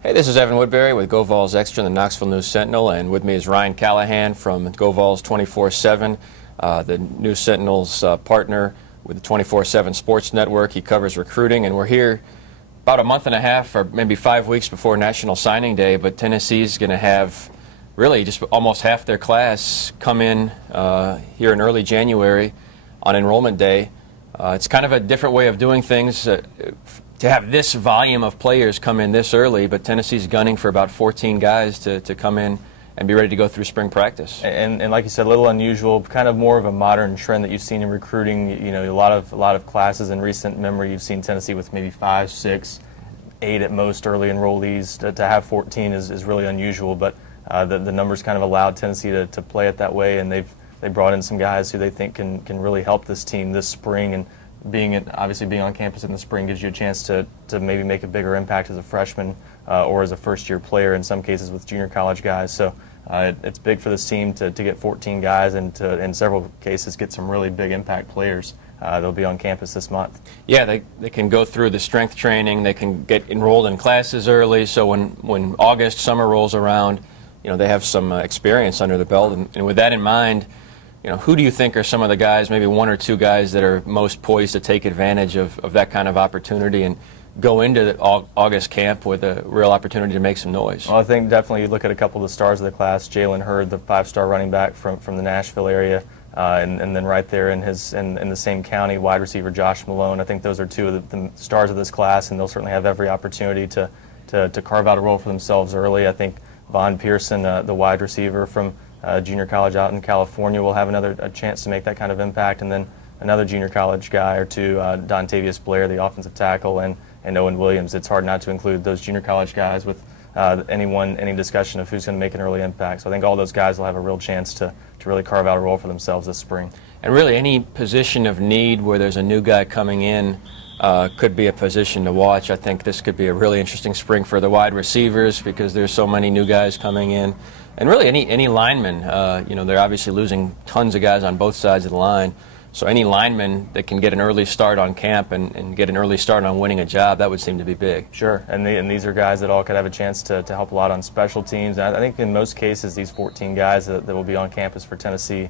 Hey, this is Evan Woodbery with GoVols Extra in the Knoxville News Sentinel, and with me is Ryan Callahan from GoVols247, the News Sentinel's partner with the 24/7 Sports Network. He covers recruiting, and we're here about a month and a half or maybe 5 weeks before National Signing Day, but Tennessee's going to have really just almost half their class come in here in early January on Enrollment Day. It's kind of a different way of doing things to have this volume of players come in this early, but Tennessee's gunning for about 14 guys to come in and be ready to go through spring practice. And like you said, a little unusual, kind of more of a modern trend that you've seen in recruiting. You know, a lot of classes in recent memory, you've seen Tennessee with maybe 5, 6, 8 at most early enrollees. To have 14 is really unusual, but the numbers kind of allowed Tennessee to play it that way, and they brought in some guys who they think can really help this team this spring. And obviously being on campus in the spring gives you a chance to maybe make a bigger impact as a freshman or as a first-year player, in some cases with junior college guys. So it's big for this team to get 14 guys and to, in several cases, get some really big impact players that'll be on campus this month. Yeah, they can go through the strength training, they can get enrolled in classes early, so when August, summer rolls around, you know, they have some experience under the belt. And with that in mind, you know, who do you think are some of the guys, maybe 1 or 2 guys that are most poised to take advantage of that kind of opportunity and go into the August camp with a real opportunity to make some noise? Well, I think definitely you look at a couple of the stars of the class. Jalen Hurd, the 5-star running back from the Nashville area, and then right there in the same county, wide receiver Josh Malone. I think those are 2 of the stars of this class, and they'll certainly have every opportunity to carve out a role for themselves early. I think Von Pearson, the wide receiver from junior college out in California, will have a chance to make that kind of impact. And then another junior college guy or 2, Dontavius Blair, the offensive tackle, and Owen Williams. It's hard not to include those junior college guys with any discussion of who's going to make an early impact. So I think all those guys will have a real chance to really carve out a role for themselves this spring. And really any position of need where there's a new guy coming in could be a position to watch. I think this could be a really interesting spring for the wide receivers because there's so many new guys coming in. And really any lineman, you know, they're obviously losing tons of guys on both sides of the line. So any lineman that can get an early start on camp and get an early start on winning a job, that would seem to be big. Sure, and these are guys that all could have a chance to help a lot on special teams. And I think in most cases these 14 guys that will be on campus for Tennessee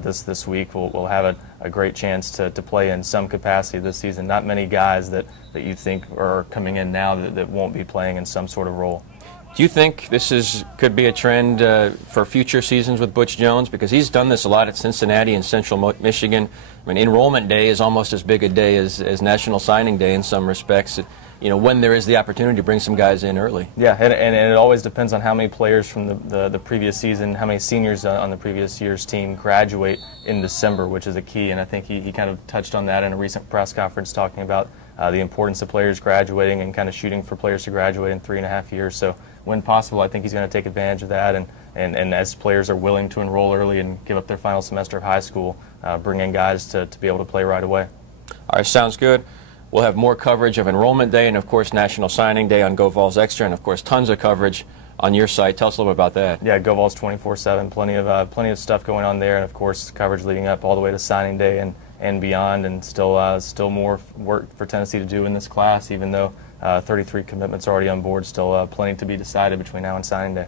this week will have a great chance to play in some capacity this season. Not many guys that you think are coming in now that won't be playing in some sort of role. Do you think this could be a trend for future seasons with Butch Jones? Because he's done this a lot at Cincinnati and Central Michigan. I mean, Enrollment Day is almost as big a day as National Signing Day in some respects, you know, when there is the opportunity to bring some guys in early. Yeah, and it always depends on how many players from the previous season, how many seniors on the previous year's team graduate in December, which is a key. And I think he kind of touched on that in a recent press conference, talking about the importance of players graduating and kind of shooting for players to graduate in 3.5 years. So when possible, I think he's going to take advantage of that, and as players are willing to enroll early and give up their final semester of high school, bring in guys to be able to play right away. All right, sounds good. We'll have more coverage of Enrollment Day and, of course, National Signing Day on GoVols Extra, and, of course, tons of coverage on your site. Tell us a little bit about that. Yeah, GoVols247, plenty of stuff going on there, and, of course, coverage leading up all the way to Signing Day and beyond, and still more work for Tennessee to do in this class, even though 33 commitments already on board, still plenty to be decided between now and signing day.